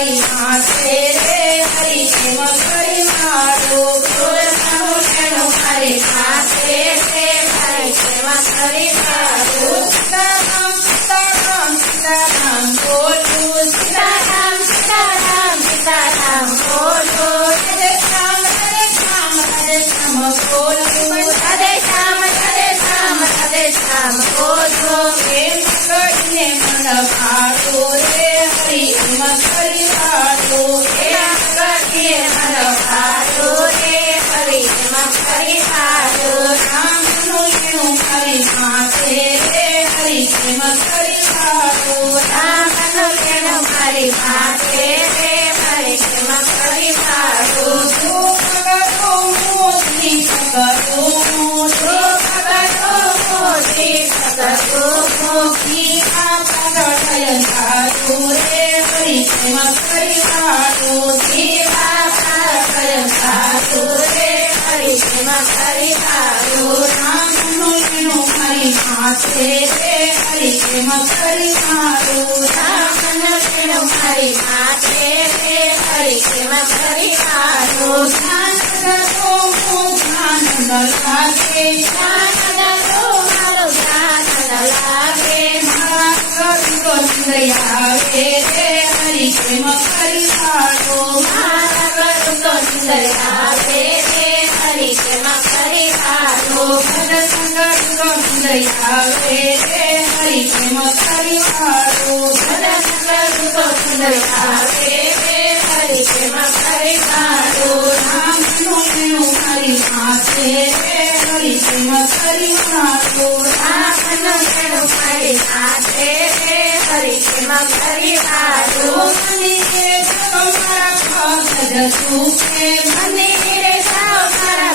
મારી માથે રે હરી કેમ કરી મારો તુલસીનું લેણું મારી માથે રે હરી કેમ કરી મારો સીતારામ સીતારામ સીતારામ બોલું સીતારામ સીતારામ સીતારામ બોલું હરે શ્યામ બોલું હરે શ્યામ બોલો પ્રેમ કરીને મન ભાડો રે હરી કેમ કરી ભાડો પ્રેમ કરીને મન ભાડો રે હરી કેમ કરી ભાડો રામનું લેણું મારી માથે રે હરી કેમ કરી ભાડો રામનું લેણું મારી માથે રે હરી કેમ કરી ભાડો દુઃખ કરો મોતી કરો મોતી આપણા નયન તારો રે હરી કેમ કરી ભાડો આપણા નયન તારો રે હરી કેમ કરી ભાડો રામનું લેણું મારી માથે રે હરી કેમ કરી ભાડો રામનું લેણું મારી માથે રે હરી કેમ કરી ભાડો ધ્યાન કરો ધ્યાન ન લાગે ધ્યાન કરો મારું ધ્યાન ન લાગે મારા ગરીબો આવે રે હરી કેમ કરી ભાડો મારા ગરીબો આવે રે હરી કેમ કરી ભાડો ભજન ગરીબો આવે રે હરી કેમ કરી ભાડો ભજન ગરીબો આવે રે હરી કેમ કરી ભાડો રામનું લેણું મારી માથે રે હરી કેમ કરી ભાડો રામનું લેણું મારી માથે રે હરી કેમ કરી ભાડો મંદિરે જાઓ મારા ભગત સુખે મંદિરે જાઓ મારા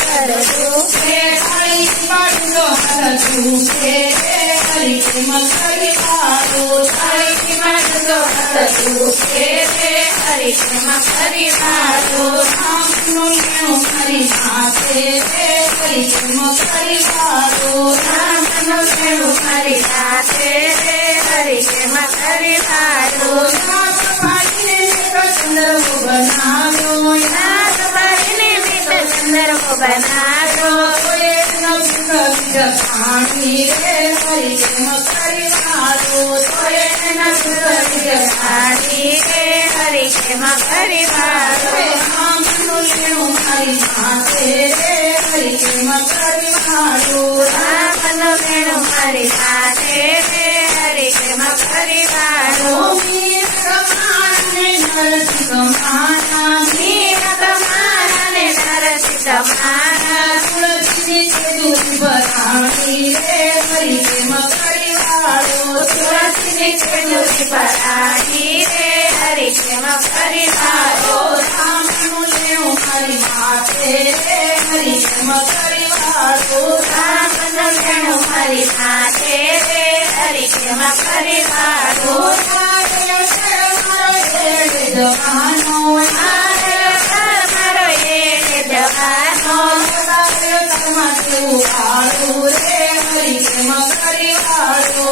ભગત સુખે થાળી બાટલો હર સુખે રે હરી કેમ કરી ભાડો થાળી બાટલો હર સુખે રે હરી કેમ કરી ભાડો રામનું લેણું મારી માથે રે હરી કેમ કરી ભાડો રામનું લેણું મારી માથે રે હરી કેમ કરી ભાડો નાથ પાડીને મીઠો ચંદ્રકો બનાવ્યો નાથ પાડીને મીઠો ચંદ્રકો બનાવ્યો પાણી રે હરી કેમ કરી ભાડો પાણી રે હરી કેમ કરી ભાડો રામનું લેણું મારી માથે રે હરી કેમ કરી ભાડો રામનું લેણું મારી માથે રે હરી કેમ કરી ભાડો મીર કમાને નરસિંહ કમાના મીર કમાને નરસિંહ કમાના તુલસીની તેજુરી ભરાણી રે હરી કેમ કરી ભાડો તુલસીની તેજુરી ભરાણી રે હરી કેમ કરી ભાડો રામનું લેણું મારી માથે રે હરી કેમ કરી ભાડો રામનું લેણું મારી માથે રે હરી કેમ કરી ભાડો જવાનો મારો એક જવાનો ભાડો રે હરી કેમ કરી ભાડો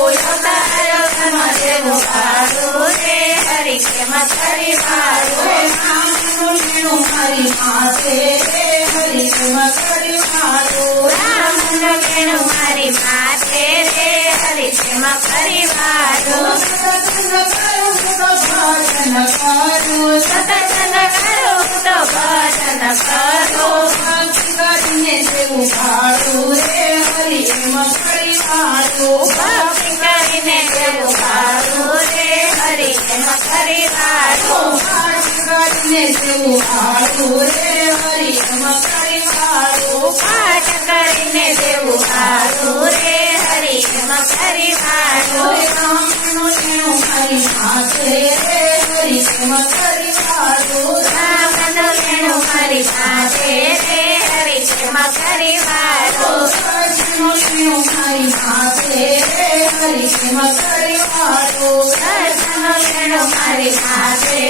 ભાડો રે હરી કેમ કરી ભાડો રામનું લેણું મારી માથે રે હરી કેમ કરી ભાડો રામનું લેણું મારી માથે રે હરી કેમ કરી ભાડો સતસંગ કરો ભજન કરો સતસંગ કરો તો ભજન કરો ભક્તિ કરીને દેવું ભાડો રે હરી કેમ કરી ભાડો ભક્તિ કરીને દેવું ભાડો રે હરી કેમ કરી ભાડો ભક્તિ કરીને દેવું ભાડો રે હરી કેમ કરી ભાડો પાઠ કરીને દેવું ભાડો રે હરી કેમ કરી ભાડો રામનું લેણું મારી માથે રે હરી કેમ કરી ભાડો રામનું લેણું મારી માથે રે હરી કેમ કરી ભાડો સજનું લેણું મારી માથે રે હરી કેમ કરી ભાડો સજનું લેણું મારી માથે